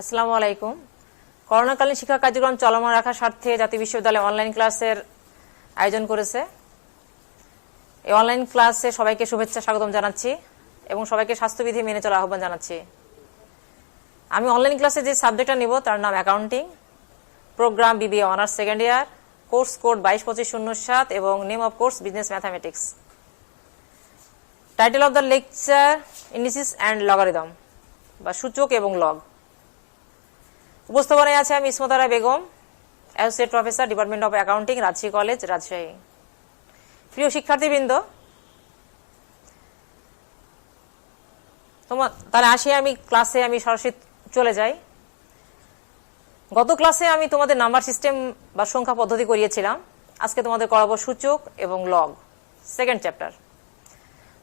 আসসালামু আলাইকুম। করোনাকালীন শিক্ষা কার্যক্রম চলমান রাখার স্বার্থে জাতীয় বিশ্ববিদ্যালয় অনলাইন ক্লাসের আয়োজন করেছে। এই অনলাইন ক্লাসে সবাইকে শুভেচ্ছা স্বাগতম জানাচ্ছি এবং সবাইকে স্বাস্থ্যবিধি মেনে চলার আহ্বান জানাচ্ছি। আমি অনলাইন ক্লাসে যে সাবজেক্টটা নেব তার নাম accounting, program BBA honours second year, course code 222507 এবং name of course business mathematics. Title of the lecture indices and logarithm বা সূচক এবং লগ। উপস্থাপনায় আছে আমি Ismatara Begum, associate professor, department of accounting, Rajshahi college, Rajshahi. প্রিয় শিক্ষার্থীবৃন্দ, তাহলে আসি আমি ক্লাসে, আমি সরাসরি চলে যাই। গত ক্লাসে আমি তোমাদের নাম্বার সিস্টেম বা সংখ্যা পদ্ধতি করিয়েছিলাম। আজকে তোমাদের করাবো সূচক এবং লগ, সেকেন্ড চ্যাপ্টার।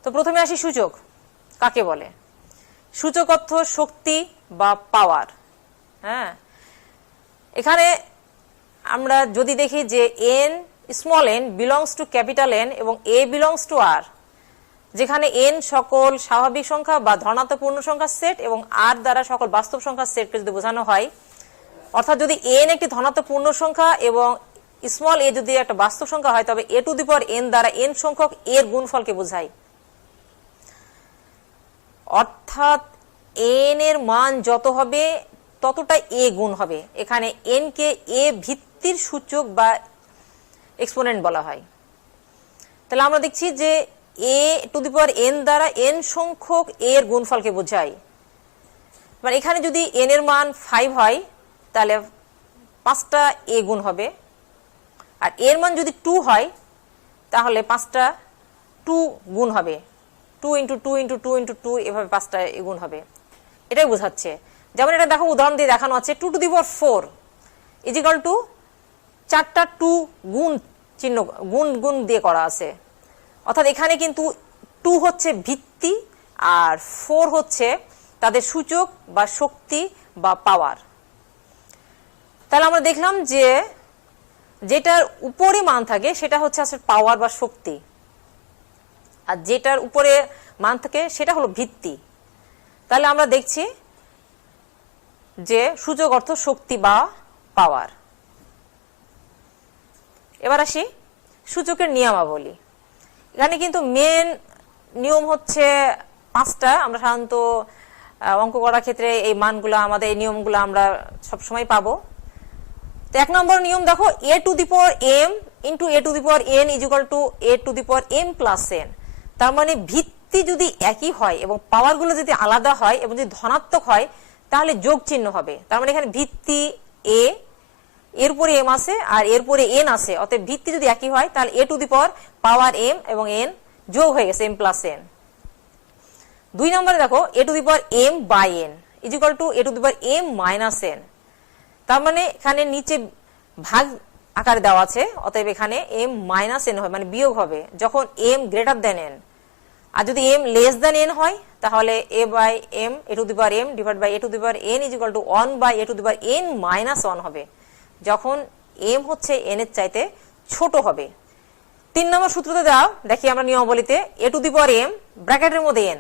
তো প্রথমে আসি সূচক কাকে বলে। সূচক অর্থ শক্তি বা পাওয়ার। হ্যাঁ, এখানে আমরা যদি দেখি যে N, small N belongs to capital N এবং এ বিলংস টু আর, যেখানে এন সকল স্বাভাবিক সংখ্যা বা ধনাত্মক পূর্ণ সংখ্যার সেট এবং আর দ্বারা সকল বাস্তব সংখ্যার সেটকে যদি বোঝানো হয়, অর্থাৎ যদি এন একটি ধনাত্মক পূর্ণ সংখ্যা এবং স্মল এ যদি একটা বাস্তব সংখ্যা হয়, তবে এ টু দি পাওয়ার এন দ্বারা এন সংখ্যক এর গুণফলকে বোঝায়। অর্থাৎ এন এর মান যত হবে ততটা এ গুণ হবে। এখানে এন কে এ ভিত্তির সূচক বা এক্সপোনেন্ট বলা হয়। তাহলে আমরা দেখছি যে এ টু দি পাওয়ার এন দ্বারা এন সংখ্যক এর গুণফলকে বোঝায়। মানে এখানে যদি এন এর মান 5 হয় তাহলে 5টা এ গুণ হবে, আর এর মান যদি 2 হয় তাহলে 5টা 2 গুণ হবে। 2 ইন্টু 2 ইন্টু 2 ইন্টু 2 এভাবে 5টা এ গুণ হবে। এটাই বোঝাচ্ছে। যেমন এটা দেখো, উদাহরণ দিয়ে দেখানো আছে 2 to the power 4 is equal two 4টা 2 গুণ চিহ্ন, গুণ গুণ দিয়ে করা আছে। অর্থাৎ এখানে কিন্তু 2 হচ্ছে ভিত্তি আর 4 হচ্ছে তাদের সূচক বা শক্তি বা পাওয়ার। তাহলে আমরা দেখলাম যে যেটার উপরে মান থাকে সেটা হচ্ছে আসলে পাওয়ার বা শক্তি, আর যেটার উপরে মান থাকে সেটা হলো ভিত্তি। তাহলে আমরা দেখছি যে সূচক অর্থ শক্তি বা পাওয়ার। এবার আসি সূচকের নিয়মাবলী। এখানে কিন্তু মেন নিয়ম হচ্ছে 5টা। আমরা সাধারণত অঙ্ক করার ক্ষেত্রে এই মানগুলো, আমাদের এই নিয়মগুলো আমরা সবসময় পাবো। তো 1 নম্বর নিয়ম দেখো, A to the power M into A to the power N is equal to A to the power M plus N. তার মানে ভিত্তি যদি একই হয় এবং পাওয়ার গুলো যদি আলাদা হয় এবং যদি ধনাত্মক হয় তাহলে যোগ চিহ্ন হবে। তার মানে এখানে ভিত্তি এ, এরপরে এম আছে আর এরপরে এন আছে, অতএব ভিত্তি যদি একই হয় তাহলে এ to the power power M এবং এন যোগ হয়ে গেছে এম প্লাস এন। 2 নম্বরে দেখো, A to the power M by N is equal to A to the power M minus N. তার মানে এখানে নিচে ভাগ আকারে দেওয়া আছে, অতএব এখানে এম মাইনাস এন হবে, মানে বিয়োগ হবে যখন এম গ্রেটার দেন এন। আর যদি এম লেস দেন এন হয় তাহলে A by M A to the power M divide by A to the power N is equal to 1 by A to the power N minus 1 হবে, যখন M হচ্ছে N এর চাইতে ছোট হবে। 3 নম্বর সূত্রতে দাও, দেখি আমরা নিয়মাবলীতে, এ টু দি পাওয়ার এম ব্র্যাকেটের মধ্যে এন,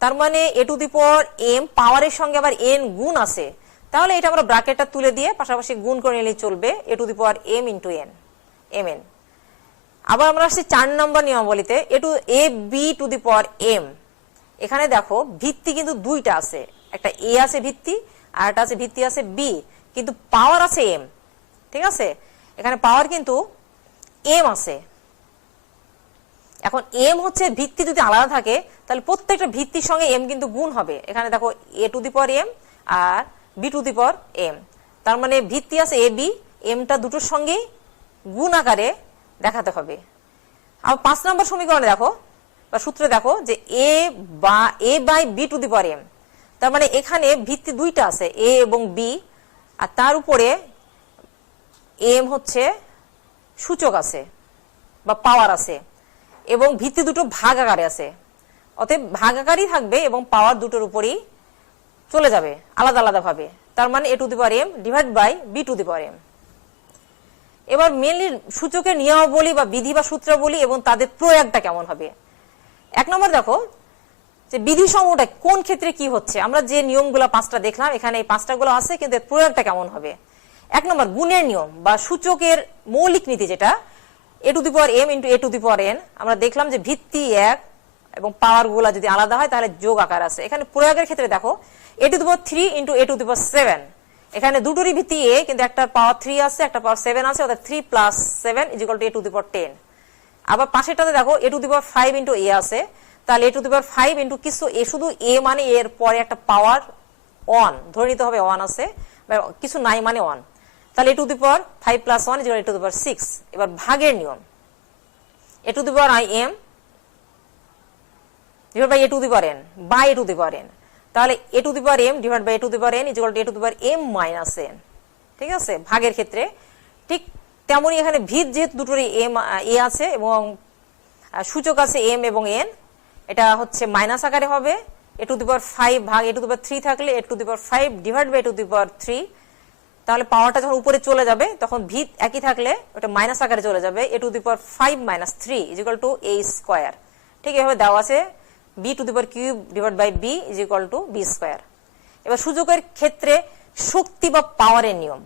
তার মানে A to the power M পাওয়ারের সঙ্গে আবার এন গুণ আছে, তাহলে এটা আমরা ব্র্যাকেটটা তুলে দিয়ে পাশাপাশি গুণ করে নিলেই চলবে, A to the power M into N, M N. আবার আমরা আসছি 4 নম্বর নিয়মাবলীতে, A B to the power M. এখানে দেখো ভিত্তি কিন্তু 2টা আছে, একটা এ আছে ভিত্তি আর একটা আছে ভিত্তি আছে বি, কিন্তু পাওয়ার আছে এম। ঠিক আছে, এখানে পাওয়ার কিন্তু এম আছে। এখন এম হচ্ছে ভিত্তি যদি আলাদা থাকে তাহলে প্রত্যেকটা ভিত্তির সঙ্গে এম কিন্তু গুণ হবে। এখানে দেখো A to the power M আর B to the power M, তার মানে ভিত্তি আছে এ বি, এমটা দুটোর সঙ্গে গুণ আকারে দেখাতে হবে। আর 5 নম্বর সমীকরণে দেখো বা সূত্রে দেখো যে A by B to the power M, তার মানে এখানে ভিত্তি 2টা আছে, এ এবং বি, আর তার উপরে এম হচ্ছে সূচক আছে বা পাওয়ার আছে এবং ভিত্তি দুটো ভাগ আকারে আছে, অতএব ভাগ আকারই থাকবে এবং পাওয়ার দুটোর উপরই চলে যাবে আলাদা আলাদা ভাবে। তার মানে A to the power M divide by B to the power M. এবার মেনলি সূচকের নিয়মাবলী বা বিধি বা সূত্রাবলী এবং তাদের প্রয়োগটা কেমন হবে। 1 নম্বর দেখো, যে বিধিসমূহটা কোন ক্ষেত্রে কি হচ্ছে। আমরা যে নিয়মগুলো 5টা দেখলাম, এখানে এই 5টা গুলো আছে, কিন্তু এর প্রয়োগটা কেমন হবে। 1 নম্বর গুণের নিয়ম বা সূচকের মৌলিক নীতি, যেটা a to the power m into a to the power n। আমরা দেখলাম যে ভিত্তি 1 এবং পাওয়ার গুলা যদি আলাদা হয় তাহলে যোগ আকার আছে। এখানে প্রয়োগের ক্ষেত্রে দেখো a to the power 3 into a to the power 7। এখানে দুটোরই ভিত্তি a, কিন্তু একটার পাওয়ার 3 আছে, একটা পাওয়ার 7 আছে, অর্থাৎ 3 plus 7 equal to a to the power 10। আবার পাশেরটাতে দেখো a to the power 5 into a আছে, তাহলে a to the power 5 into কিছু a, শুধু a মানে এর পরে একটা পাওয়ার 1 ধরে নিতে হবে, 1 আছে, কিছু নাই মানে 1, তাহলে a to the power 5 plus 1 equal a to the power 6। এবার ভাগের নিয়ম, a to the power im divide by a to the power n by a to the power n, তাহলে a to the power m divide by a to the power n equal to a to the power m minus n। ঠিক আছে, ভাগের ক্ষেত্রে ঠিক তেমনই এখানে ভিত যেহেতু দুটোরই m a আছে এবং সূচক আছে m এবং n, এটা হচ্ছে মাইনাস আকারে হবে। a টু দি পাওয়ার 5 ভাগ a টু দি পাওয়ার 3 থাকলে a to the power 5 divide by a to the power 3, তাহলে পাওয়ারটা যখন উপরে চলে যাবে তখন ভিত একই থাকলে ওটা মাইনাস আকারে চলে যাবে। a to the power 5 minus 3 equal to a square. ঠিক এভাবে দেওয়া আছে b to the power cube divide by b equal to b square. এবার সূচকের ক্ষেত্রে শক্তি বা পাওয়ারের নিয়ম,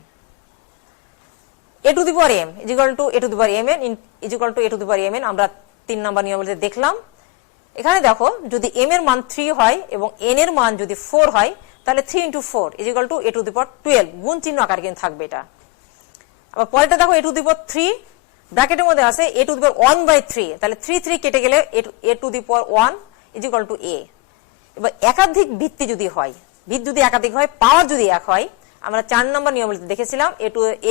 a to the power m equal to a to the power mn equal to a to the power mn। আমরা 3 নম্বর নিয়মে দেখলাম। এখানে দেখো যদি m এর মান 3 হয় এবং n এর মান যদি 4 হয়, তাহলে 3 into 4 equal to a to the power 12, গুণ চিহ্ন আকারে কিন্তু থাকবে এটা। আবার পরেরটা দেখো a টু দি পাওয়ার 3 ব্র্যাকেটের মধ্যে আছে a to the power 1 by 3, তাহলে 3 কেটে গেলে a to the power 1 equal to a। এবার একাধিক ভিত্তি যদি হয়, ভিত যদি একাধিক হয়, পাওয়ার যদি এক হয়, আমরা 4 নম্বর নিয়ম দেখেছিলাম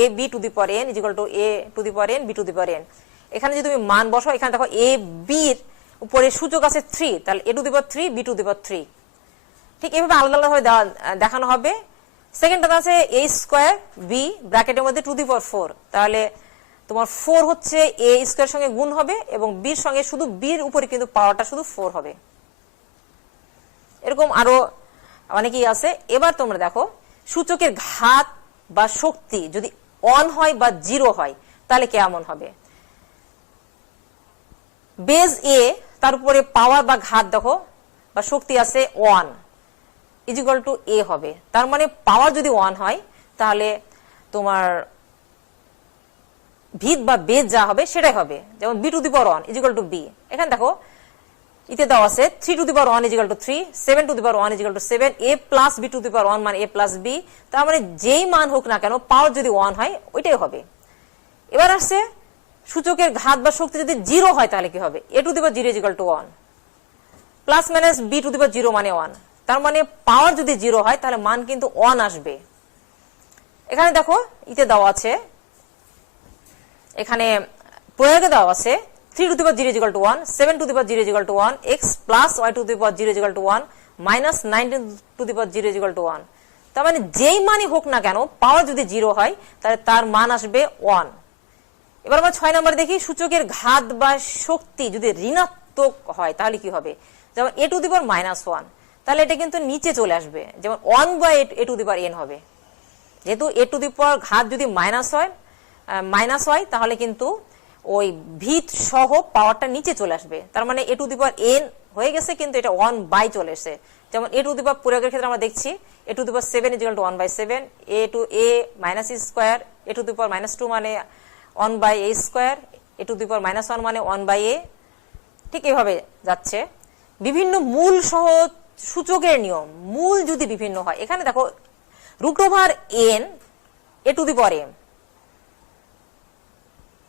a b to the power n equal to a to the power n b to the power n। এখানে যদি তুমি মান বসাও, এখানে দেখো a b এর উপরে সূচক আছে 3, তাহলে a to the power 3 b to the power 3। ঠিক এভাবে আলাদা আলাদা ভাবে দেখানো হবে। সেকেন্ডটা আছে a স্কয়ার b ব্র্যাকেটের মধ্যে টু দি পাওয়ার 4, তাহলে তোমার 4 হচ্ছে a স্কয়ার সঙ্গে গুণ হবে এবং b এর সঙ্গে শুধু b এর উপরে কিন্তু পাওয়ারটা শুধু 4 হবে। এরকম আরো অনেকই আছে। এবার তোমরা দেখো সূচকের ঘাত বা শক্তি যদি 1 হয় বা 0 হয় তাহলে কেমন হবে। বেজ a তার উপরে পাওয়ার বা ঘাত দেখো বা শক্তি আছে 1 ইকুয়াল টু a হবে। তার মানে পাওয়ার যদি 1 হয় তাহলে তোমার ভিত বা বেজ যা হবে সেটাই হবে। যেমন b to the power 1 equal to b, এখানে দেখো ইতে দেওয়া আছে 3 to the power 1 equal to 3, 7 to the power 1 equal to 7, a plus b to the power 1 মানে a প্লাস b। তার মানে যেই মান হোক না কেন পাওয়ার যদি 1 হয় ওইটাই হবে। এবার আসছে সূচকের ঘাত বা শক্তি যদি 0 হয় তাহলে কি হবে। a to the power 0 equal to 1 plus minus b to the power 0 মানে 1, তার মানে পাওয়ার যদি 0 হয় তাহলে মান কিন্তু 1 আসবে। এখানে দেখো ইতে দেওয়া আছে, এখানে প্রয়োগে দেওয়া আছে 3 to the power 0 equal to 1, 7 to the power 0 equal to 1, x plus y two the power 0 equal to 1, minus 19 two the power 0 equal to 1। তার মানে যেই মানই হোক না কেন পাওয়ার যদি 0 হয় তাহলে তার মান আসবে 1। এবার আমরা 6 নম্বরে দেখি সূচকের ঘাত বা শক্তি যদি ঋণাত্মক হয় তাহলে কি হবে। যেমন a to the power minus 1, তাহলে এটা কিন্তু নিচে চলে আসবে, যেমন 1 by a to the power n হবে। যেহেতু a টু দি পাওয়ার ঘাত যদি মাইনাস হয় তাহলে কিন্তু ওই ভিত সহ পাওয়ারটা নিচে চলে আসবে। তার মানে a to the power n হয়ে গেছে কিন্তু এটা 1 বাই চলে এসেছে। যেমন a টু দি পাওয়ার প্রয়োগের ক্ষেত্রে আমরা দেখছি a to the power 7 equal to 1 by 7, a to a minus square, a to the power minus 2 মানে 1 by a square, a to the power minus 1 মানে 1 বাই a। ঠিক এভাবে যাচ্ছে। বিভিন্ন মূল সহ সূচকের নিয়ম, মূল যদি বিভিন্ন হয়, এখানে দেখো root over n a to the power m,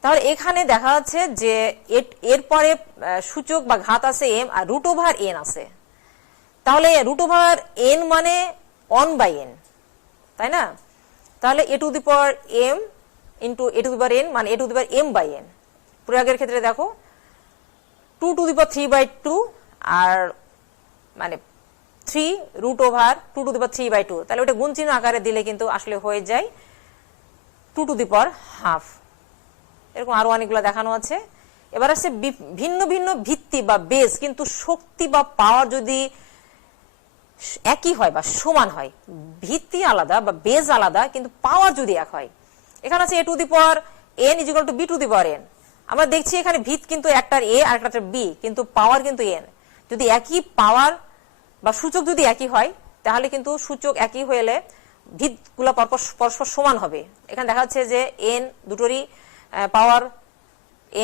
তাহলে এখানে দেখা যাচ্ছে যে এরপরে সূচক বা ঘাত আছে m আর রুট ওভার n আছে, তাহলে রুট ওভার n মানে 1 বাই n, তাই না। তাহলে a to the power m into a to the power n মানে a to the power m by n। প্রয়োগের ক্ষেত্রে দেখো 2 টু দি পাওয়ার 3 বাই 2 আর মানে 3 root over 2 to the power 3 by 2, তাহলে ওটা গুণ চিহ্ন আকারে দিলে কিন্তু আসলে হয়ে যায় 2 টু দি পাওয়ার হাফ। এরকম আরো অনেকগুলো দেখানো আছে। এবার আসছে ভিন্ন ভিন্ন ভিত্তি বা বেস কিন্তু শক্তি বা পাওয়ার যদি একই হয় বা সমান হয়, ভিত্তি আলাদা বা বেস আলাদা কিন্তু পাওয়ার যদি এক হয়। এখানে আছে a to the power n equal to b to the power n। আমরা দেখছি এখানে ভিত কিন্তু একটার a আর একটার b কিন্তু পাওয়ার কিন্তু n। যদি একই পাওয়ার বা সূচক যদি একই হয় তাহলে কিন্তু সূচক একই হলে ভিতগুলো পরস্পর সমান হবে। এখানে দেখা যাচ্ছে যে n দুটোরই পাওয়ার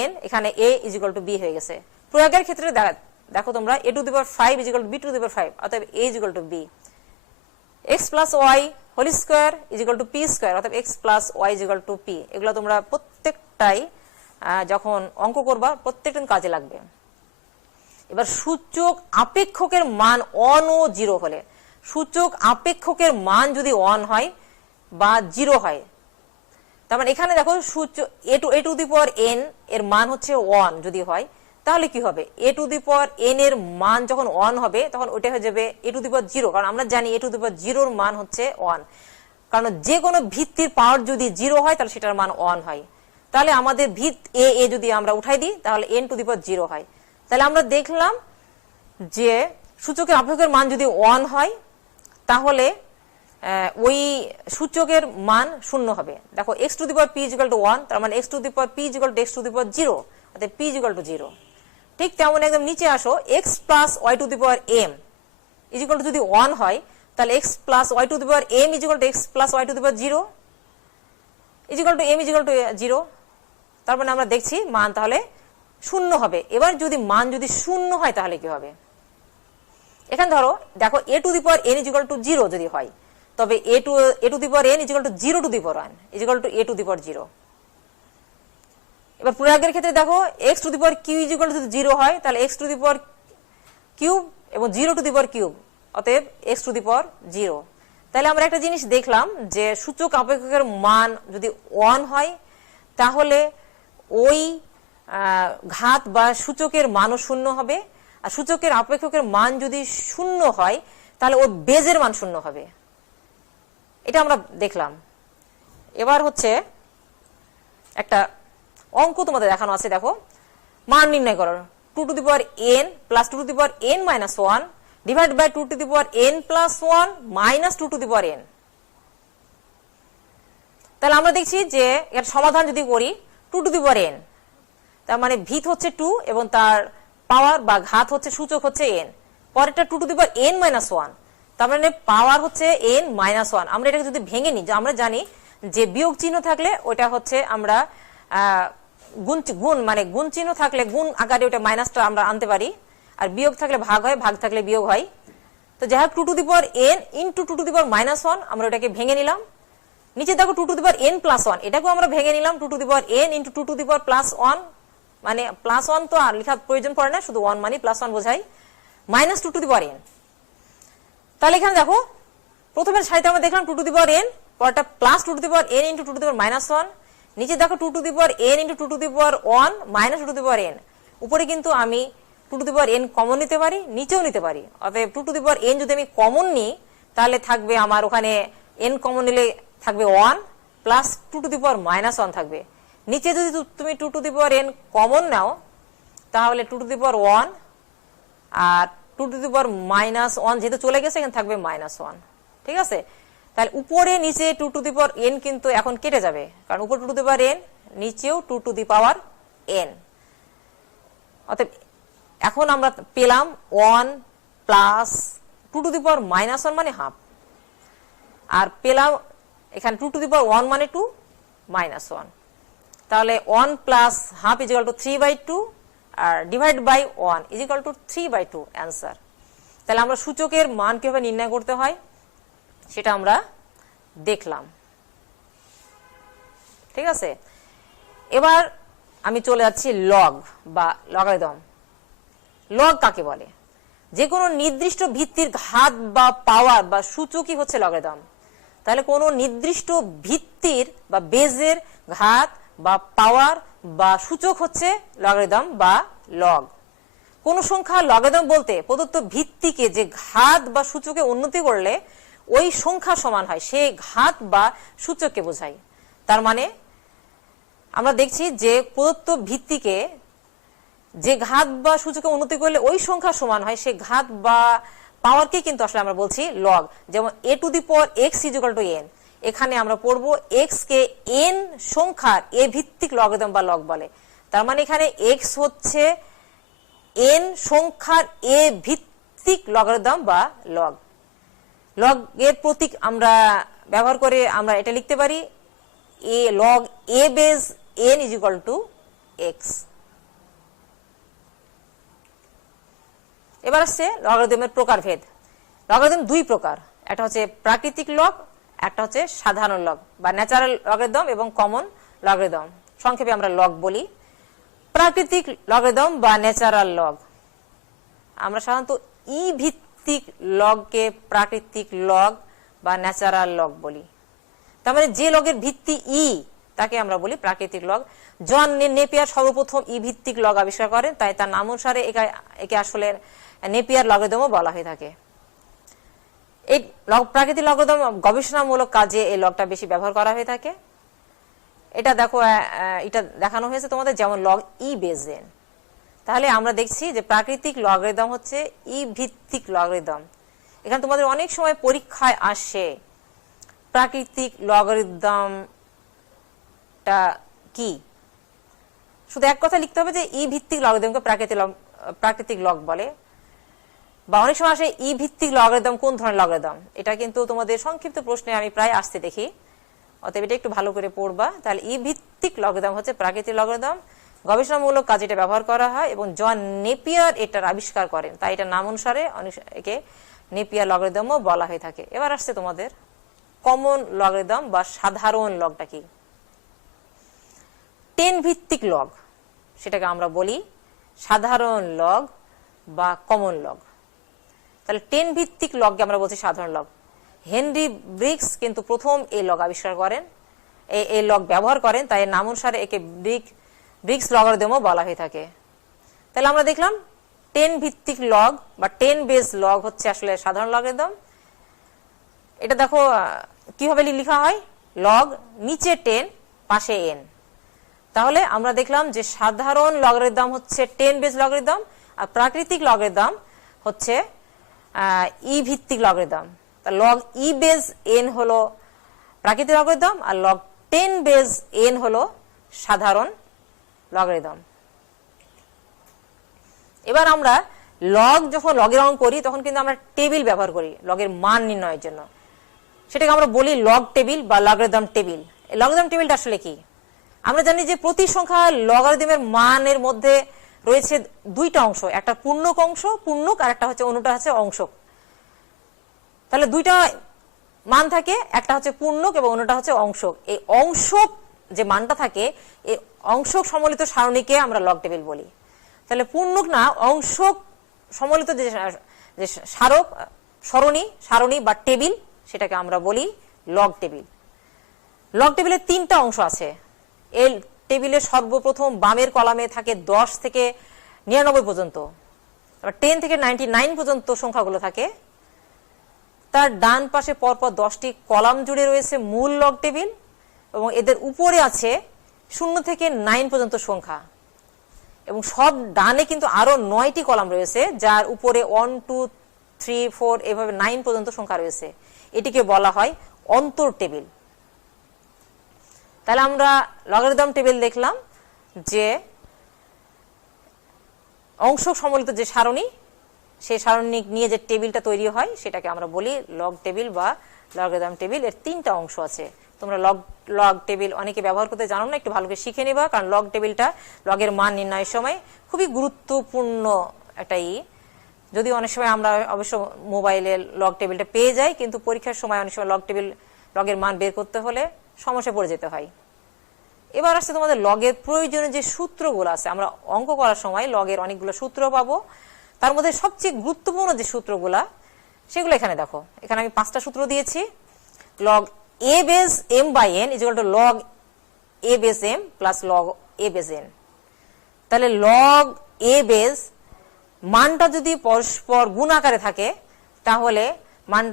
n, এখানে a = b হয়ে গেছে। প্রয়োগের ক্ষেত্রে দেখো তোমরা a⁵ = b⁵, অতএব a = b। x + y² = p², অর্থাৎ x + y = p। এগুলো তোমরা প্রত্যেকটাই যখন অঙ্ক করবা প্রত্যেকটা কাজে লাগবে। এবার সূচক আপেক্ষকের মান 1 ও 0 হলে, সূচক আপেক্ষকের মান যদি 1 হয় বা 0 হয়, তার মানে এখানে দেখো সূচক a⁴n এর মান হচ্ছে 1 যদি হয়, তাহলে কি হবে? a⁴n এর মান যখন 1 হবে তখন ওইটা হয়ে যাবে a⁴0, কারণ আমরা জানি a⁴0 এর মান হচ্ছে 1। কারণ যে কোনো ভিত্তির পাওয়ার যদি 0 হয় তাহলে সেটার মান 1 হয়। তাহলে আমাদের ভিত a যদি আমরা উঠাই দিই তাহলে n⁴0 হয়। তাহলে আমরা দেখলাম যে সূচকের আপেক্ষকের মান যদি 1 হয় তাহলে ওই সূচকের মান 0 হবে। দেখো x⁴p = 1, তার মানে x⁴p = x⁴0, অর্থাৎ p = 0। ঠিক তেমন একদম নিচে আসো, x + y⁴m যদি 1 হয় তাহলে x + y⁴m = x + y⁴0 m = 0। তার মানে আমরা দেখছি মান তাহলে 0 হবে। এবার যদি মান যদি 0 হয় তাহলে কি হবে? এখানে ধরো দেখো a⁴n = 0 যদি হয়, তবে a⁴n = 0⁴1 = a⁴0। এবার প্রয়োগের ক্ষেত্রে দেখো x�q যদি 0 হয় তাহলে x�3³ এবং 0�3, অতএব x⁴0। তাহলে আমরা একটা জিনিস দেখলাম যে সূচক আপেক্ষকের মান যদি 1 হয় তাহলে ওই ঘাত বা সূচকের মানও 0 হবে, আর সূচকের আপেক্ষকের মান যদি 0 হয় তাহলে ওর বেজের মান 0 হবে। এটা আমরা দেখলাম। এবার হচ্ছে একটা অঙ্ক তোমাদের দেখানো আছে, দেখো মান নির্ণয় করো। 2n + 2n - 1 / 2n + 1 - 2n। তাহলে আমরা দেখছি যে এর সমাধান যদি করি 2n, তার মানে ভিত হচ্ছে 2 এবং তার পাওয়ার বা ঘাত হচ্ছে সূচক হচ্ছে n। পরেরটা 2n - 1, তার মানে পাওয়ার হচ্ছে n - 1। আমরা এটাকে যদি ভেঙে নিই, আমরা জানি যে বিয়োগ চিহ্ন থাকলে ওটা হচ্ছে আমরা গুণ মানে গুণ চিহ্ন থাকলে গুণ আকারে ওটা মাইনাসটা আমরা আনতে পারি, আর বিয়োগ থাকলে ভাগ হয়, ভাগ থাকলে বিয়োগ হয়। তো যাই হোক 2n × 2 - 1 আমরা ওটাকে ভেঙে নিলাম। নিচে দেখো 2n + 1, এটাকেও আমরা ভেঙে নিলাম 2n × 2 + 1, মানে +1 তো আর লেখার প্রয়োজন পড়ে না, শুধু 1 মানে +1 বোঝাই, -2n। তাহলে এখানে দেখো প্রথমের সারিতে আমরা দেখলাম 2n, পরটা +2n × 2 - 1, নিচে দেখো 2n × 2 - 1 - 2n। উপরে কিন্তু আমি 2n কমন নিতে পারি, নিচেও নিতে পারি। অতএব 2n যদি আমি কমন নিই তাহলে থাকবে আমার ওখানে n কমন নিলে থাকবে 1 প্লাস 2 - 1 থাকবে। নিচে যদি তুমি 2n কমন নাও তাহলে 2 আর 2 যেহেতু চলে গেছে এখানে থাকবে -1। ঠিক আছে? তাহলে উপরে নিচে 2n কিন্তু এখন কেটে যাবে, কারণ উপর 2n, নিচেও 2n। অতএব এখন আমরা পেলাম 1 প্লাস 2 - 1 মানে হাফ, আর পেলাম এখানে 2 মানে 2 -1। তাহলে 1 প্লাস হাফ = 3/2 আর ডিভাইড বাই 1 = 3/2 অ্যান্সার। তাহলে আমরা সূচকের মান কিভাবে নির্ণয় করতে হয় সেটা আমরা দেখলাম। ঠিক আছে? এবার আমি চলে যাচ্ছি লগ বা লগারিদম। লগ কাকে বলে? যে কোনো নির্দিষ্ট ভিত্তির ঘাত বা পাওয়ার বা সূচকই হচ্ছে লগারিদম। তাহলে কোনো নির্দিষ্ট ভিত্তির বা বেজের ঘাত বা পাওয়ার বা সূচক হচ্ছে লগারিদম বা লগ। কোন সংখ্যা লগারিদম বলতে প্রদত্ত ভিত্তিকে যে ঘাত বা সূচকে উন্নতি করলে ওই সংখ্যা সমান হয়, সেই ঘাত বা সূচককে বোঝায়। তার মানে আমরা দেখছি যে প্রদত্ত ভিত্তিকে যে ঘাত বা সূচকে উন্নতি করলে ওই সংখ্যা সমান হয়, সেই ঘাত বা পাওয়ারকে কিন্তু আসলে আমরা বলছি লগ। যেমন a⁴x = n, এখানে আমরা পড়বো x কে n সংখ্যার a ভিত্তিক লগারিদম বা লগ বলে। তার মানে এখানে x হচ্ছে n সংখ্যার a ভিত্তিক লগারিদম বা লগ। লগ এর প্রতীক আমরা ব্যবহার করে আমরা এটা লিখতে পারি log A base n is equal to x. এবার আসছে লগারিদমের প্রকারভেদ। লগারিদম দুই প্রকার, একটা হচ্ছে প্রাকৃতিক লগ, একটা হচ্ছে সাধারণ লগ বা ন্যাচারাল লগারিদম এবং কমন লগারিদম, সংক্ষেপে আমরা লগ বলি। প্রাকৃতিক লগারিদম বা ন্যাচারাল লগ, আমরা সাধারণত ই ভিত্তিক লগকে প্রাকৃতিক লগ বা ন্যাচারাল লগ বলি। তার মানে যে লগের ভিত্তি ই তাকে আমরা বলি প্রাকৃতিক লগ। জন নেপিয়ার সর্বপ্রথম ই ভিত্তিক লগ আবিষ্কার করেন, তাই তার নাম অনুসারে একে আসলে নেপিয়ার লগারিদমও বলা হয়ে থাকে। এই প্রাকৃতিক লগারিদম গবেষণামূলক কাজে এই লগটা বেশি ব্যবহার করা হয়ে থাকে। এটা দেখো, এটা দেখানো হয়েছে তোমাদের, যেমন লগ ই বেস এন। তাহলে আমরা দেখছি যে প্রাকৃতিক লগারিদম হচ্ছে ই ভিত্তিক লগারিদম। এখানে তোমাদের অনেক সময় পরীক্ষায় আসে প্রাকৃতিক লগারিদমটা কি, শুধু এক কথা লিখতে হবে যে ই ভিত্তিক লগারিদমকে প্রাকৃতিক লগ বলে। বা অনেক সময় আসে ই ভিত্তিক লগারিদম কোন ধরনের লগারিদম, এটা কিন্তু তোমাদের সংক্ষিপ্ত প্রশ্নে আমি প্রায় আসতে দেখি, অতএব এটা একটু ভালো করে পড়বা। তাহলে ই ভিত্তিক লগারিদম হচ্ছে প্রাকৃতিক লগারিদম, গবেষণামূলক কাজে এটা ব্যবহার করা হয় এবং জন নেপিয়ার এটার আবিষ্কার করেন, তাই এটা নাম অনুসারে একে নেপিয়ার লগারিদমও বলা হয়ে থাকে। এবার আসছে তোমাদের কমন লগারিদম বা সাধারণ লগটা কি। 10 ভিত্তিক লগ, সেটাকে আমরা বলি সাধারণ লগ বা কমন লগ। তাহলে 10 ভিত্তিক লগকে আমরা বলছি সাধারণ লগ। হেনরি ব্রিগস কিন্তু প্রথম এই লগ আবিষ্কার করেন, এই লগ ব্যবহার করেন, তাই নাম অনুসারে একে ব্রিগস লগারিদমও বলা হয়ে থাকে। তাহলে আমরা দেখলাম 10 ভিত্তিক লগ বা 10 বেস লগ হচ্ছে আসলে সাধারণ লগারিদম। এটা দেখো কিভাবে লেখা হয়, লগ নিচে 10 পাশে n। তাহলে আমরা দেখলাম যে সাধারণ লগারিদম হচ্ছে 10 বেস লগারিদম, আর প্রাকৃতিক লগারিদম হচ্ছে ই ভিত্তিক লগারিদম। লগ ই বেস এন হলো প্রাকৃতিক লগারিদম, আর লগ 10 বেস এন হলো সাধারণ লগারিদম। এবার আমরা যখন লগের অঙ্ক করি তখন কিন্তু আমরা টেবিল ব্যবহার করি লগের মান নির্ণয়ের জন্য, সেটাকে আমরা বলি লগ টেবিল বা লগারিদম টেবিল। এই লগারিদম টেবিলটা আসলে কি? আমরা জানি যে প্রতি সংখ্যা লগারিদমের মানের মধ্যে রয়েছে দুইটা অংশ, একটা পূর্ণক অংশ, পূর্ণক, আর একটা হচ্ছে অন্যটা হচ্ছে অংশক। তাহলে দুইটা মান থাকে, একটা হচ্ছে পূর্ণক এবং অন্যটা হচ্ছে অংশক। এই অংশক যে মানটা থাকে, এই অংশক সম্মিলিত সারণীকে আমরা লগ টেবিল বলি। তাহলে পূর্ণক না, অংশক সম্মিলিত যে সারণী বা টেবিল, সেটাকে আমরা বলি লগ টেবিল। লগ টেবিলের 3টা অংশ আছে। এই টেবিলের সর্বপ্রথম বামের কলামে থাকে 10 থেকে 99 পর্যন্ত, 10 থেকে 99 পর্যন্ত সংখ্যাগুলো থাকে। তার ডান পাশে পরপর 10টি কলাম জুড়ে রয়েছে মূল লগ টেবিল, এবং এদের উপরে আছে 0 থেকে 9 পর্যন্ত সংখ্যা, এবং সব ডানে কিন্তু আরো 9টি কলাম রয়েছে যার উপরে 1 2 3 4 এভাবে 9 পর্যন্ত সংখ্যা রয়েছে। এটিকে বলা হয় অন্তর টেবিল। তাহলে আমরা লগারিদম টেবিল দেখলাম যে অংশক সম্মিলিত যে সারণী, সেই সারণী নিয়ে যে টেবিলটা তৈরি হয় সেটাকে আমরা বলি লগ টেবিল বা লগারিদম টেবিল। এর 3টা অংশ আছে। তোমরা লগ টেবিল অনেকে ব্যবহার করতে জানো না, একটু ভালো করে শিখে নিবা, কারণ লগ টেবিলটা লগের মান নির্ণয়ের সময় খুবই গুরুত্বপূর্ণ একটা যদি অনেক সময় আমরা অবশ্য মোবাইলে লগ টেবিলটা পেয়ে যাই, কিন্তু পরীক্ষার সময় অনেক সময় লগের মান বের করতে হলে সমস্যা পড়ে যেতে হয়। এবার আসছে তোমাদের লগের প্রয়োজনীয় যে সূত্রগুলো আছে। আমরা অঙ্ক করার সময় লগের অনেকগুলো সূত্র পাবো, তার মধ্যে সবচেয়ে গুরুত্বপূর্ণ যে সূত্রগুলা সেগুলো এখানে দেখো। এখানে আমি 5টা সূত্র দিয়েছি। Log A base m by N is equal to log A base m plus log A base n. তাহলে লগ এ বেস মানটা যদি পরস্পর গুণ আকারে থাকে তাহলে মান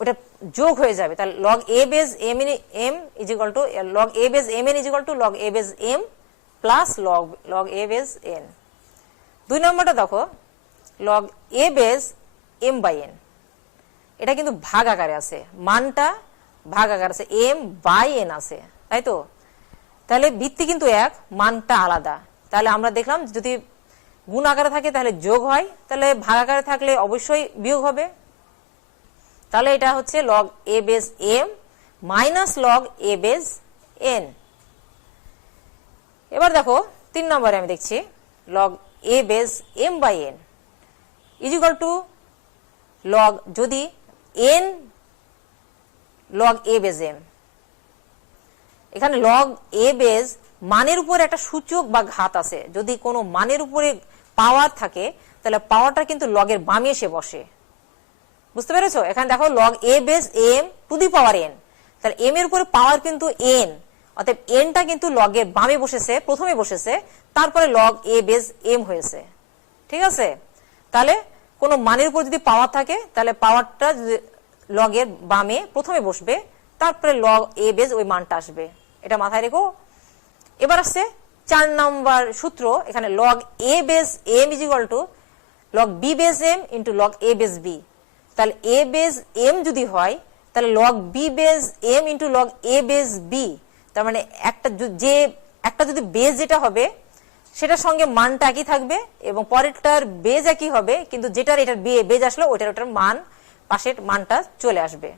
ওটা যোগ হয়ে যাবে। তাহলে log A base M is equal to log A base m n is equal to log A base m plus log A base n. 2 নম্বরটা দেখো, log A base m by n, এটা কিন্তু ভাগ আকারে আছে, মানটা ভাগ আকারে আছে, এম বাই এন আছে, তাই তো? তাহলে ভিত্তি কিন্তু এক, মানটা আলাদা। তাহলে আমরা দেখলাম যদি গুণ আকারে থাকে তাহলে যোগ হয়, তাহলে ভাগ আকারে থাকলে অবশ্যই বিয়োগ হবে। তাহলে এটা হচ্ছে লগ এ বেস এম মাইনাস লগ এ বেস এন। এবার দেখো 3 নম্বরে আমি দেখছি log A base m by N is equal to log, যদি এন লগ এ বেস এম, এখানে লগ এ বেস মানের উপর একটা সূচক বা ঘাত আছে, যদি কোনো মানের উপরে পাওয়ার থাকে তাহলে পাওয়ারটা কিন্তু লগের বামে এসে বসে। বুঝতে পেরেছো? এখানে দেখো log A base m to the power n, তাহলে এম এর উপরে পাওয়ার কিন্তু এন, অতএব এনটা কিন্তু লগের বামে বসেছে, প্রথমে বসেছে, তারপরে লগ এ বেস এম হয়েছে। ঠিক আছে? তাহলে কোনো মানের উপর যদি পাওয়ার থাকে তাহলে পাওয়ারটা লগের বামে প্রথমে বসবে, তারপরে লগ এ বেস ওই মানটা আসবে। এটা মাথায় রেখো। এবার আসছে 4 নম্বর সূত্র, এখানে log A base M is equal to log B base M into log A base B. তাহলে এ বেস এম যদি হয় তাহলে log B base M into log এ বেস বি, তার মানে একটা যদি বেস যেটা হবে সেটার সঙ্গে মানটা একই থাকবে এবং পরেরটার বেজ একই হবে, কিন্তু যেটার এটার বেজ আসলো ওটার মান পাশের মানটা চলে আসবে।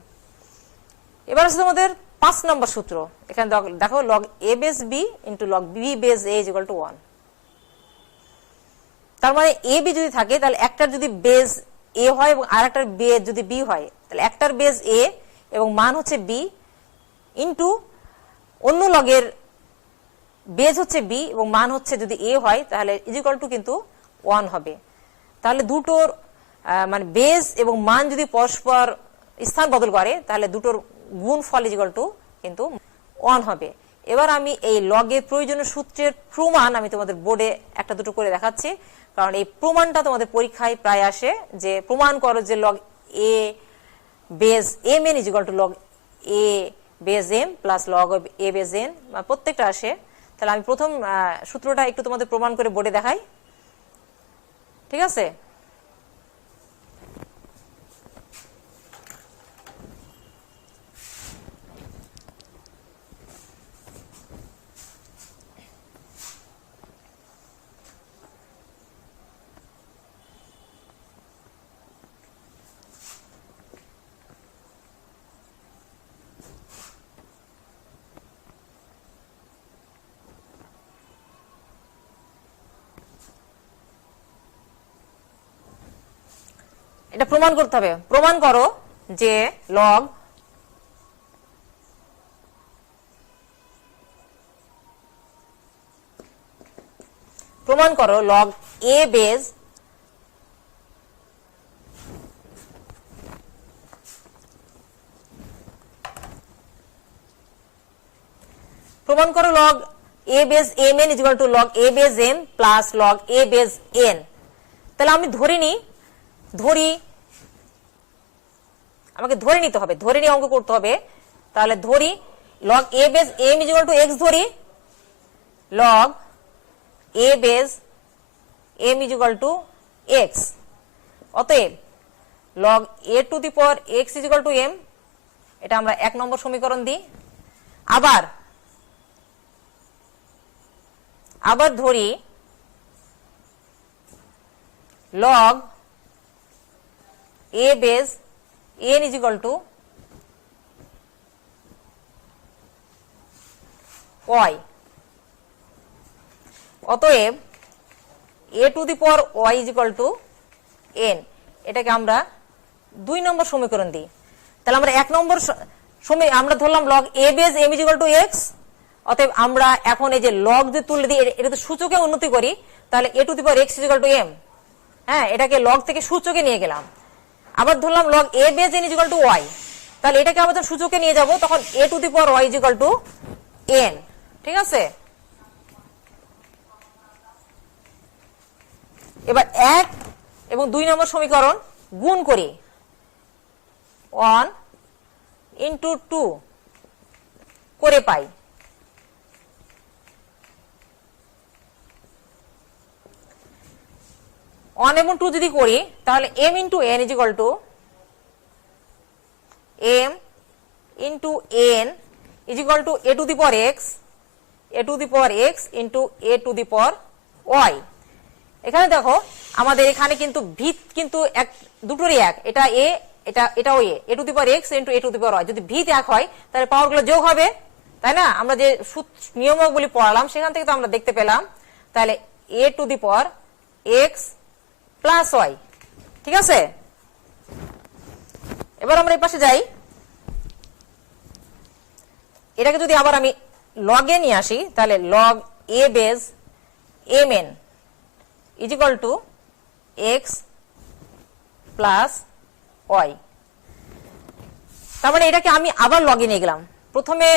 এবার আছে তোমাদের 5 নম্বর সূত্র, এখানে দেখো log A base b into log B base a is equal to 1। তার মানে এ বি যদি থাকে তাহলে একটার যদি বেস এ হয় এবং আর একটার বেস যদি বি হয়, তাহলে একটার বেস এ এবং মান হচ্ছে বি ইন্টু অন্য লগের বেস হচ্ছে বি এবং মান হচ্ছে যদি এ হয় তাহলে ইজ ইকুয়াল টু কিন্তু 1 হবে। তাহলে দুটোর মানে বেস এবং মান যদি পরস্পর স্থান বদল করে তাহলে দুটোর গুণফল ইজ ইকুয়াল টু কিন্তু 1 হবে। এবার আমি এই লগের প্রয়োজনীয় সূত্রের প্রমাণ আমি তোমাদের বোর্ডে একটা দুটো করে দেখাচ্ছি, কারণ এই প্রমাণটা তোমাদের পরীক্ষায় প্রায় আসে, যে প্রমাণ করো যে log A base m n is equal to log A base m plus log A base n, প্রত্যেকটা আসে। তাহলে আমি প্রথম সূত্রটা একটু তোমাদের প্রমাণ করে বোর্ডে দেখাই। ঠিক আছে? এটা প্রমাণ করতে হবে। প্রমাণ করো যে লগ এ বেস প্রমাণ করো log A base m n is equal to log A base m plus log A base n. তাহলে আমি আমাকে ধরে নিতে হবে, ধরে নিয়ে অঙ্ক করতে হবে। তাহলে ধরি log A base M is equal to x, ধরি log A base M is equal to x, অতএব log a to the power x is equal to m, এটা আমরা 1 নম্বর সমীকরণ দিই। আবার ধরি log A base n is equal to y, অতএব a to the power y is equal to n, এটাকে আমরা 2 নম্বর সমীকরণ দিই। তাহলে আমরা 1 নম্বর আমরা ধরলাম log A base M is equal to x, অতএব আমরা এখন এই যে লগ যে তুলে দিই এটা তো সূচকে উন্নতি করি, তাহলে এ to the power x is equal to m, হ্যাঁ এটাকে লগ থেকে সূচকে নিয়ে গেলাম। আবার ধরলাম log A base n is equal to y, তাহলে এটাকে আমরা যখন সূচকে নিয়ে যাব তখন a to the power y is equal to n. ঠিক আছে? এবার 1 এবং 2 নম্বর সমীকরণ গুণ করি, 1 ইন্টু 2 করে পাই। ওয়ান এবং 2 যদি করি তাহলে m into n is equal two m into n is equal to a to the power x into a to the power y। এখানে দেখো আমাদের এখানে কিন্তু ভিত কিন্তু দুটোরই এক, এটা এ এটাও a to the power x into A to the power y. যদি ভিত এক হয় তাহলে পাওয়ার গুলো যোগ হবে, তাই না? আমরা যে নিয়মগুলি পড়ালাম সেখান থেকে তো আমরা দেখতে পেলাম। তাহলে এ to the power x plus y, ঠিক আছে? এবার আমরা এই পাশে যাই, এটাকে যদি আবার আমি লগে নিয়ে আসি তাহলে log a base m n is equal to x plus y. তার মানে এটাকে আমি আবার লগে নিয়ে গেলাম, প্রথমে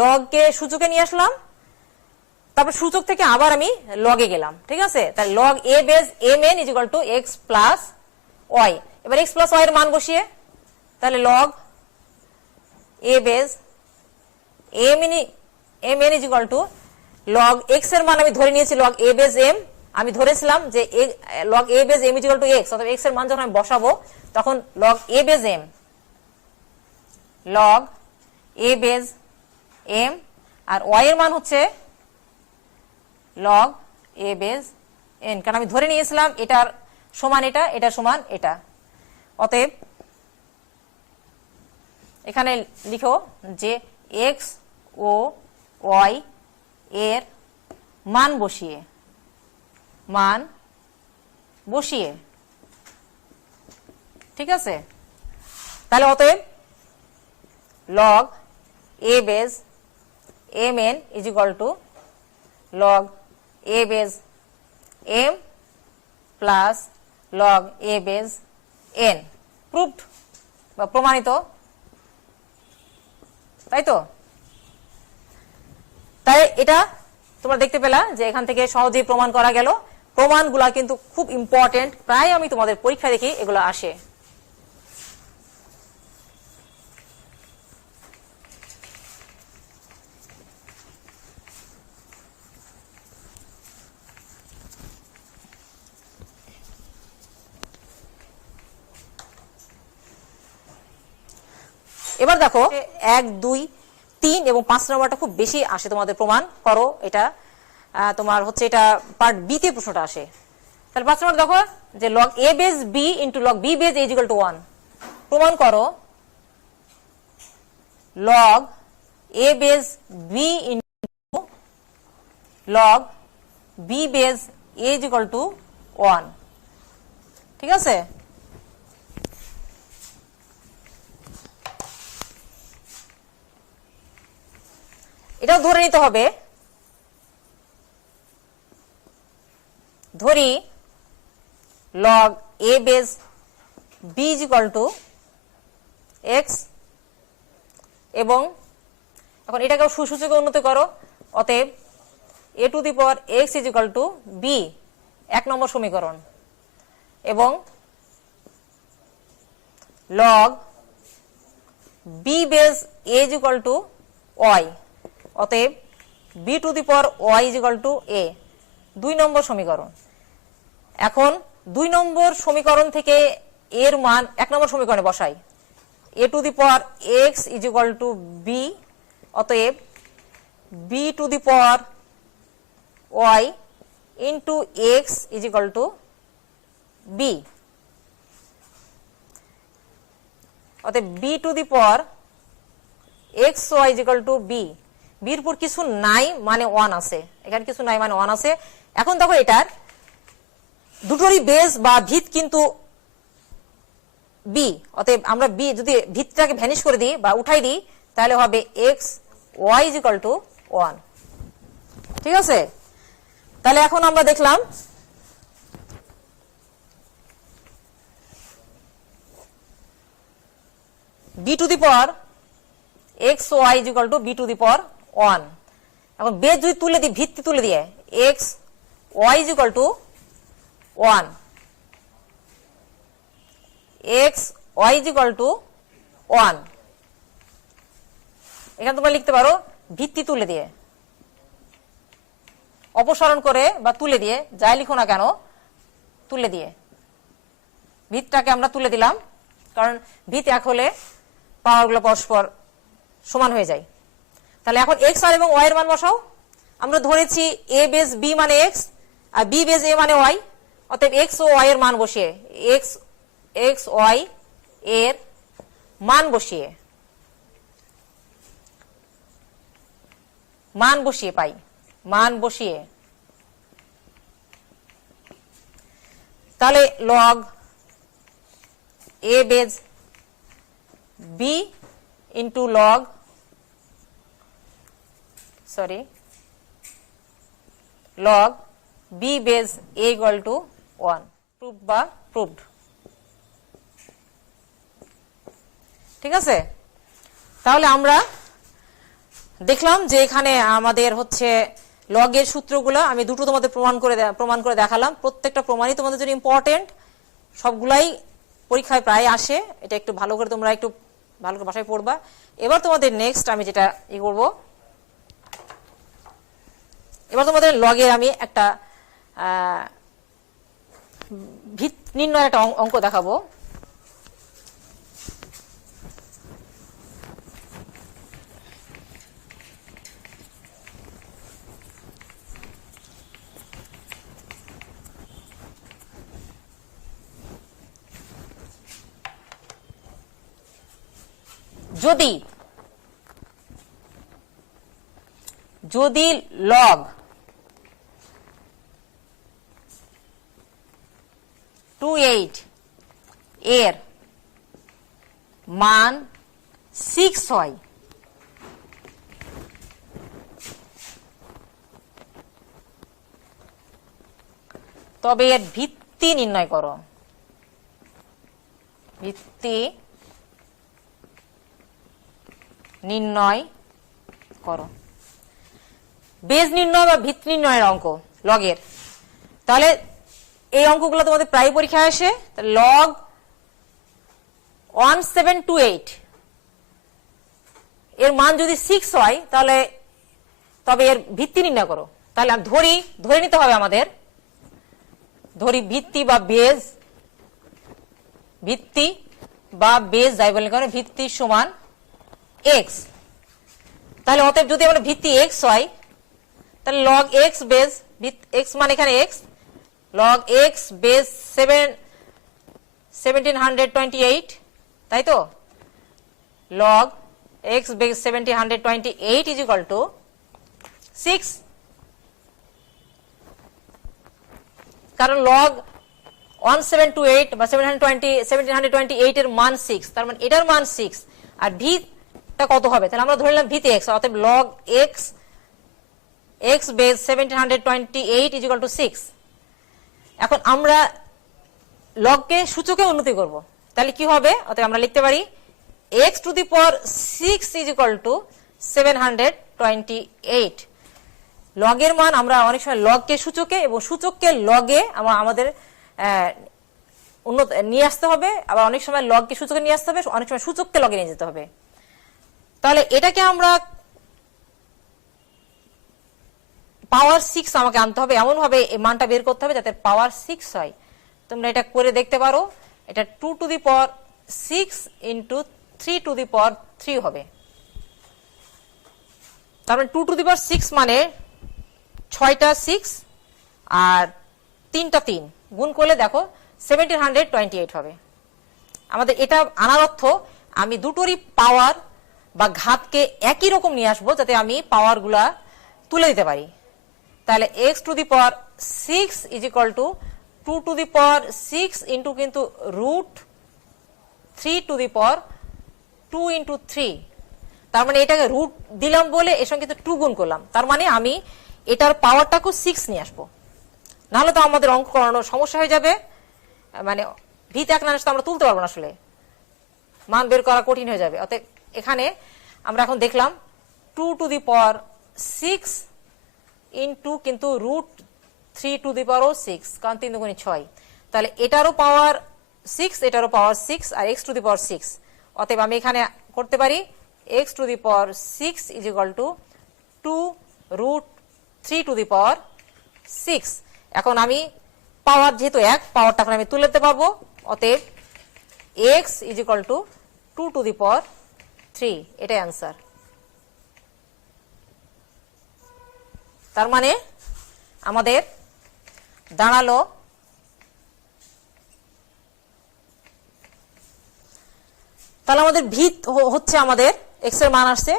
লগকে সূচকে নিয়ে আসলাম, তারপর সূচক থেকে আবার আমি লগে গেলাম, ঠিক আছে? তাহলে log a base m n is equal to x plus y. এবার এক্স প্লাস ওয়াই এর মান বসিয়ে তাহলে log a base m n is equal to log x এর মান আমি ধরে নিয়েছি লগ এ বেজ এম, আমি ধরেছিলাম যে log a base m is equal to x, অর্থাৎ এক্স এর মান যখন আমি বসাবো তখন log a base m log a base m আর ওয়াই এর মান হচ্ছে লগ এ বেজ এন, কারণ আমি ধরে নিয়েছিলাম এটার সমান এটা, এটা সমান এটা। অতএব এখানে লিখো যে এক্স ও ওয়াই এর মান বসিয়ে, ঠিক আছে? তাহলে অতএব log a base m n is equal to log a base m plus log a base n. Proved বা প্রমাণিত, তাই তো? তাই এটা তোমরা দেখতে পেলা যে এখান থেকে সহজেই প্রমাণ করা গেল। প্রমাণগুলা কিন্তু খুব ইম্পর্টেন্ট, প্রায় আমি তোমাদের পরীক্ষা দেখি এগুলো আসে। এবার দেখো 1, 2, 3 এবং 5 নম্বরটা খুব বেশি আসে, তোমাদের প্রমাণ করো। এটা তোমার হচ্ছে এটা পার্ট বি তে প্রশ্নটা আসে। তাহলে 5 নম্বর দেখো যে log a base b into log b base a is equal to 1। প্রমাণ করো log a base b into log b base a is equal to 1, ঠিক আছে? এটাও ধরে নিতে হবে, ধরি log a base b is equal to x, এবং এখন এটাকে সুসূচকে উন্নত করো। অতএব a to the power x is equal to b, 1 নম্বর সমীকরণ, এবং log b base a is equal to y. অতএব b to the power y is equal to a, 2 নম্বর সমীকরণ। এখন 2 নম্বর সমীকরণ থেকে এর মান 1 নম্বর সমীকরণে বসাই। A to the power x is equal to b, অতএব b to the power y into x is equal to b. অতএব b to the power x y is equal to b. বির উপর কিছু নাই মানে 1 আছে, এখানে কিছু নাই মানে 1 আছে। এখন দেখো এটার দুটোরই বেস বা ভিত কিন্তু বি, অতএব আমরা বি যদি ভিতটাকে ভ্যানিশ করে দিই বা উঠাই দিই তাহলে হবে x y is equal to 1, ঠিক আছে? তাহলে এখন আমরা দেখলাম b to the power x y is equal to b to the power 1। এখন বেস যদি তুলে দিই, ভিত্তি তুলে দিয়ে x y is equal to 1, x y is equal to 1। এখানে তোমরা লিখতে পারো ভিত্তি তুলে দিয়ে, অপসারণ করে বা তুলে দিয়ে, যাই লিখো না কেন তুলে দিয়ে, ভিতটাকে আমরা তুলে দিলাম, কারণ ভিত এক হলে পাওয়ারগুলো পরস্পর সমান হয়ে যায়। তাহলে এখন এক্স আর এবং ওয়াই এর মান বসাও। আমরা ধরেছি এ বেস বি মানে এক্স আর বি বেস এ মানে ওয়াই, অতএব এক্স ও ওয়াই এর মান বসিয়ে এক্স ওয়াই এর মান বসিয়ে পাই, মান বসিয়ে তাহলে log a base b into log log b base a equal to 1, proof বা প্রুভড। ঠিক আছে, তাহলে আমরা দেখলাম যে এখানে আমাদের হচ্ছে লগের সূত্রগুলো আমি দুটো তোমাদের প্রমাণ করে দেখালাম। প্রত্যেকটা প্রমাণই তোমাদের জন্য ইম্পর্টেন্ট, সবগুলাই পরীক্ষায় প্রায় আসে। এটা একটু ভালো করে তোমরা একটু ভালো করে ভাষায় পড়বা। এবার তোমাদের নেক্সট আমি যেটা করব, এবার তোমাদের লগের আমি একটা ভিত নির্ণয় একটা অঙ্ক দেখাবো। যদি লগ 28 এর মান 6 হয়, তবে এর ভিত্তি নির্ণয় করো। ভিত্তি নির্ণয় করো। বেজ নির্ণয় বা ভিত্তি নির্ণয়ের অঙ্ক লগের। তাহলে এই অঙ্কগুলো তোমাদের প্রায় পরীক্ষায় আসে। লগ 1728 এর মান যদি 6 হয় তাহলে তবে এর ভিত্তি নির্ণয় করো। তাহলে আমি ধরে নিতে হবে আমাদের, ধরি ভিত্তি বা বেজ যাই বলেন কারণ ভিত্তি সমান x। তাহলে অতএব যদি আমরা ভিত্তি x হয় তাহলে লগ x বেজ x মানে এখানে x, লগ x বেজ 1728, তাই তো? Log x base 1728 is equal to 6, কারণ লগ 1728 বা 1728 এর মান 6, তার মানে এটার মান 6 আর ভিটা কত হবে? তাহলে আমরা ধরে নিলাম ভিতে x, অতএব log x base 1728 is equal to 6। এখন আমরা লগকে সূচকে উন্নতি করব, তাহলে কি হবে? অতএব আমরা লিখতে পারি x to the power 6 is equal two 728। লগের মান আমরা অনেক সময় লগকে সূচকে এবং সূচককে লগে আমাদের উন্নত নিয়ে আসতে হবে, আবার অনেক সময় লগকে সূচকে নিয়ে আসতে হবে, অনেক সময় সূচককে লগে নিয়ে যেতে হবে। তাহলে এটাকে আমরা পাওয়ার 6 আমাকে আনতে হবে, এমন ভাবে এই মানটা বের করতে হবে যাতে পাওয়ার 6 হয়। তোমরা এটা করে দেখতে পারো। এটা 2 to the power 6 into 3 to the power 3 হবে। তার মানে 2 টু দি পাওয়ার 6 মানে 6টা 6 আর 3টা 3 গুণ করলে দেখো 1728 হবে। আমাদের এটা আনার অর্থ আমি দুটোরই পাওয়ার বা ঘাতকে একই রকম নিয়ে আসবো যাতে আমি পাওয়ার গুলা তুলে দিতে পারি। তাহলে x to the power 6 is equal to 2 to the power 6 into কিন্তু root 3 to the power 2 into 3। তার মানে এটাকে রুট দিলাম বলে এর সঙ্গে কিন্তু 2 গুণ করলাম, তার মানে আমি এটার পাওয়ারটাকে 6 নিয়ে আসবো, নাহলে তো আমাদের অঙ্ক করানোর সমস্যা হয়ে যাবে। মানে ভিত এক না আসলে আমরা তুলতে পারবো না, আসলে মান বের করা কঠিন হয়ে যাবে। অতএব এখানে আমরা এখন দেখলাম 2 টু দি পাওয়ার 6 ইন্টু কিন্তু রুট 3 টু দি পাওয়ার 6, কারণ 3 দুগুণে 6। তাহলে এটারও পাওয়ার 6, এটারও পাওয়ার 6 আর x টু দি পাওয়ার 6। অতএব আমি এখানে করতে পারি x to the power 6 is equal to 2 root 3 to the power 6। এখন আমি পাওয়ার যেহেতু এক, পাওয়ারটা এখন আমি তুলে নিতে পারবো। অতএব x is equal to 2 to the power 3, এটাই অ্যান্সার। তার মানে আমাদের দাঁড়ালো তাহলে আমাদের ভিত হচ্ছে আমাদের এক্স এর মান আসছে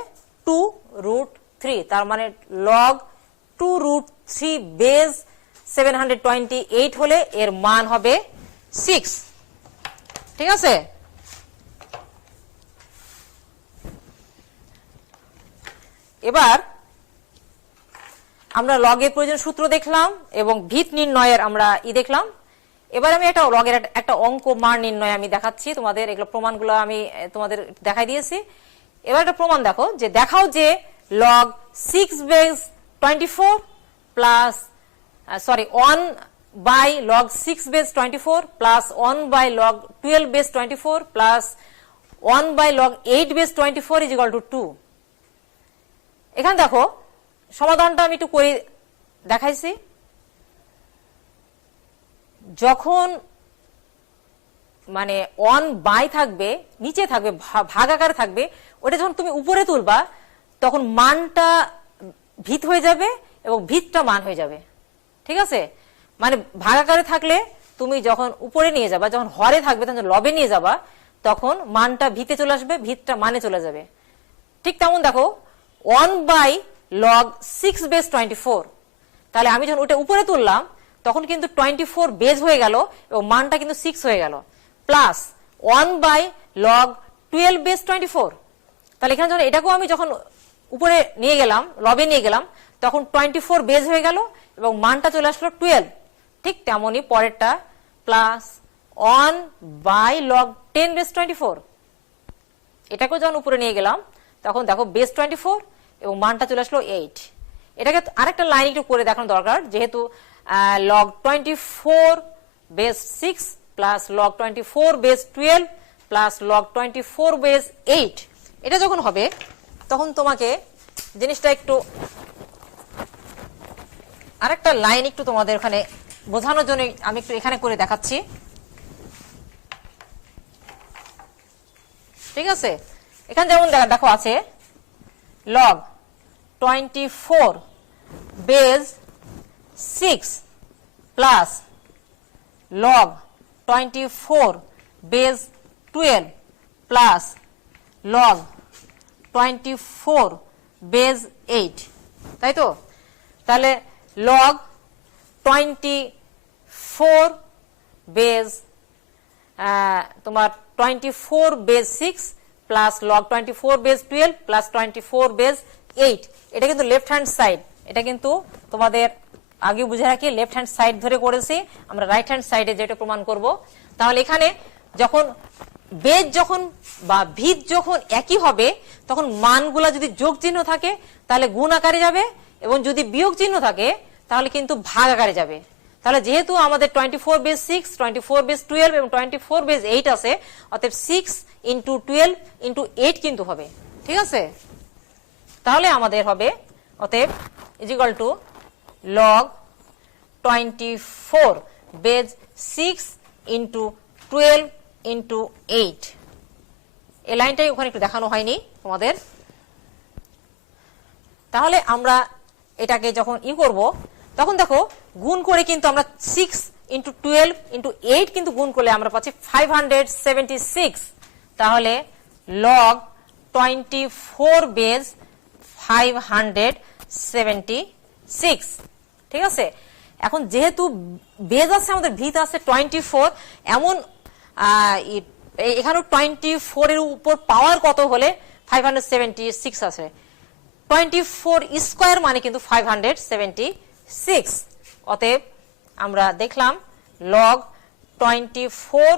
2√3, তার মানে লগ 2√3 বেজ 728 হলে এর মান হবে 6। ঠিক আছে, এবার আমরা লগের প্রয়োজন সূত্র দেখলাম এবং ভিত নির্ণয়ের আমরা দেখলাম। এবার আমি একটা লগের একটা অঙ্ক মান নির্ণয় আমি দেখাচ্ছি তোমাদের, এগুলো প্রমাণগুলো আমি তোমাদের দেখাই দিয়েছি। এবার একটা প্রমাণ দেখো, যে দেখাও যে log 6 base 24 plus 1 by log 6 base 24 plus 1 by log 12 base 24 plus 1 by log 8 base 24 is equal to 2। এখানে দেখো সমাধানটা আমি একটু করে দেখাইছি। যখন মানে 1 বাই থাকবে, নিচে থাকবে, ভাগাকার থাকবে, ওটা যখন তুমি উপরে তুলবা তখন মানটা ভিত হয়ে যাবে এবং ভিতটা মান হয়ে যাবে। ঠিক আছে, মানে ভাগাকারে থাকলে তুমি যখন উপরে নিয়ে যাবা, যখন হরে থাকবে তখন লবে নিয়ে যাবা, তখন মানটা ভিতে চলে আসবে, ভিতটা মানে চলে যাবে। ঠিক তেমন দেখো 1 বাই লগ 6 বেজ 24, তাহলে আমি যখন ওটা উপরে তুললাম তখন কিন্তু 24 বেজ হয়ে গেল এবং মানটা কিন্তু 6 হয়ে গেল, প্লাস 1 বাই লগ 12 বেজ 24, তাহলে এখানে যখন এটাকেও আমি যখন উপরে নিয়ে গেলাম, লবে নিয়ে গেলাম, তখন 24 বেজ হয়ে গেল এবং মানটা চলে আসলো 12। ঠিক তেমনই পরেরটা প্লাস 1 বাই লগ 10 বেজ 24, এটাকেও যখন উপরে নিয়ে গেলাম তখন দেখো বেজ 24 এবং মানটা চলে আসলো 8। এটাকে আরেকটা লাইন একটু করে দেখানো দরকার, যেহেতু log 24 base 6 plus log 24 base 12 plus log 24 base 8, এটা যখন হবে তখন তোমাকে জিনিসটা একটু আরেকটা লাইন একটু তোমাদের ওখানে বোঝানোর জন্য আমি একটু এখানে করে দেখাচ্ছি। ঠিক আছে, এখানে যেমন দেখো আছে log 24 base 6 plus log 24 base 12 plus log 24 base 8, তাই তো? তাহলে লগ 24 বেজ তোমার 24 base 6 plus log 24 base 12 plus 24 base 8, এটা কিন্তু লেফট হ্যান্ড সাইড, এটা কিন্তু তোমাদের আগে বুঝে রাখি লেফট হ্যান্ড সাইড ধরে করেছি, আমরা রাইট হ্যান্ড সাইডে যেটা প্রমাণ করব। তাহলে এখানে যখন বেজ যখন বা ভিত যখন একই হবে তখন মানগুলা যদি যোগ চিহ্ন থাকে তাহলে গুণ আকারে যাবে, এবং যদি বিয়োগ চিহ্ন থাকে তাহলে কিন্তু ভাগ আকারে যাবে। তাহলে যেহেতু আমাদের 24 বেজ 6, 24 বেজ 12 এবং 24 বেজ 8 আছে, অতএব 6 ইন্টু 12 ইন্টু 8 কিন্তু হবে। ঠিক আছে, তাহলে আমাদের হবে অতএব is equal to log 24 base 6 into 12 into 8। এই লাইনটাই ওখানে একটু দেখানো হয়নি তোমাদের। তাহলে আমরা এটাকে যখন করব তখন দেখো গুণ করে কিন্তু আমরা 6 ইন্টু 12 ইন্টু 8 কিন্তু গুণ করলে আমরা পাচ্ছি 576। তাহলে লগ 24 বেজ 576। ঠিক আছে, এখন যেহেতু বেজ আছে আমাদের ভিত আছে 24, এমন এখানে 24 এর উপর পাওয়ার কত হলে 576 আছে, 24 স্কয়ার মানে কিন্তু 576। অতএব আমরা দেখলাম লগ 24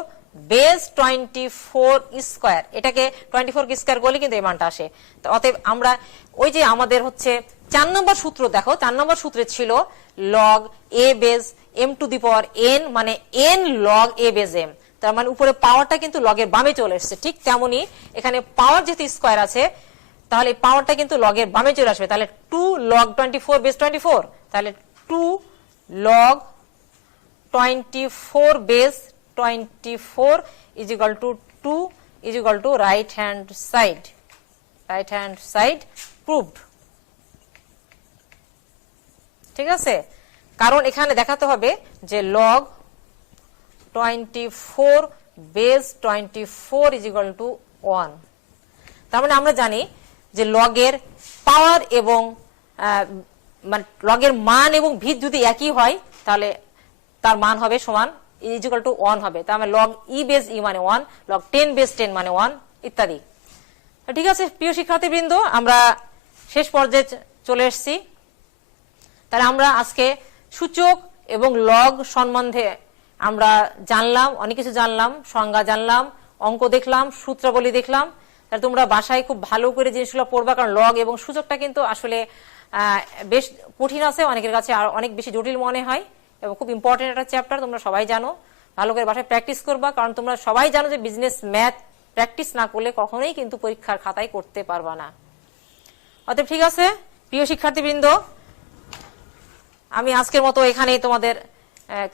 বেজ 24 স্কয়ার, এটাকে 24 স্কয়ার করলে কিন্তু এই মানটা আসে। তো অতএব আমরা ওই যে আমাদের হচ্ছে 4 নম্বর সূত্র, দেখো 4 নম্বর সূত্রে ছিল log a base m to the power n, মানে n log a base m, তার মানে উপরে পাওয়ারটা কিন্তু লগের বামে চলে এসেছে। ঠিক তেমনি এখানে পাওয়ার যেহেতু স্কয়ার আছে তাহলে পাওয়ারটা কিন্তু লগের বামে চলে আসবে। তাহলে 2 লগ 24 বেজ 24, তাহলে 2 log 24 base 24 is equal to 2 is equal to right hand side proved। ঠিক আছে, কারণ এখানে দেখাতে হবে যে log 24 base 24 is equal to 1। তার মানে আমরা জানি যে লগের পাওয়ার এবং মানে লগের মান এবং ভিত যদি একই হয় তাহলে তার মান হবে সমান ইকুয়াল টু 1 হবে। তার মানে লগ ই বেস ই মানে 1, লগ 10 বেস 10 মানে 1 ইত্যাদি। ঠিক আছে প্রিয় শিক্ষার্থীবৃন্দ, আমরা শেষ পর্যায়ে চলে এসেছি। তাহলে আমরা আজকে সূচক এবং লগ সম্বন্ধে আমরা জানলাম, অনেক কিছু জানলাম, সংজ্ঞা জানলাম, অঙ্ক দেখলাম, সূত্রাবলী দেখলাম। তাহলে তোমরা বাসায় খুব ভালো করে জিনিসগুলো পড়বা, কারণ লগ এবং সূচকটা কিন্তু আসলে বেশ কঠিন আছে, অনেকের কাছে আর অনেক বেশি জটিল মনে হয় এবং খুব ইম্পর্টেন্ট একটা চ্যাপ্টার, তোমরা সবাই জানো। ভালো করে বাসায় প্র্যাকটিস করবা, কারণ তোমরা সবাই জানো যে বিজনেস ম্যাথ প্র্যাকটিস না করলে কখনোই কিন্তু পরীক্ষার খাতায় করতে পারবা না। অতএব ঠিক আছে প্রিয় শিক্ষার্থীবৃন্দ, আমি আজকের মতো এখানেই তোমাদের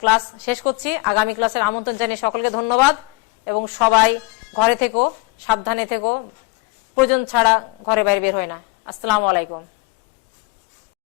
ক্লাস শেষ করছি। আগামী ক্লাসের আমন্ত্রণ জানিয়ে সকলকে ধন্যবাদ এবং সবাই ঘরে থেকো, সাবধানে থেকো, প্রয়োজন ছাড়া ঘরে বাইরে বের হয় না। আসসালামু আলাইকুম।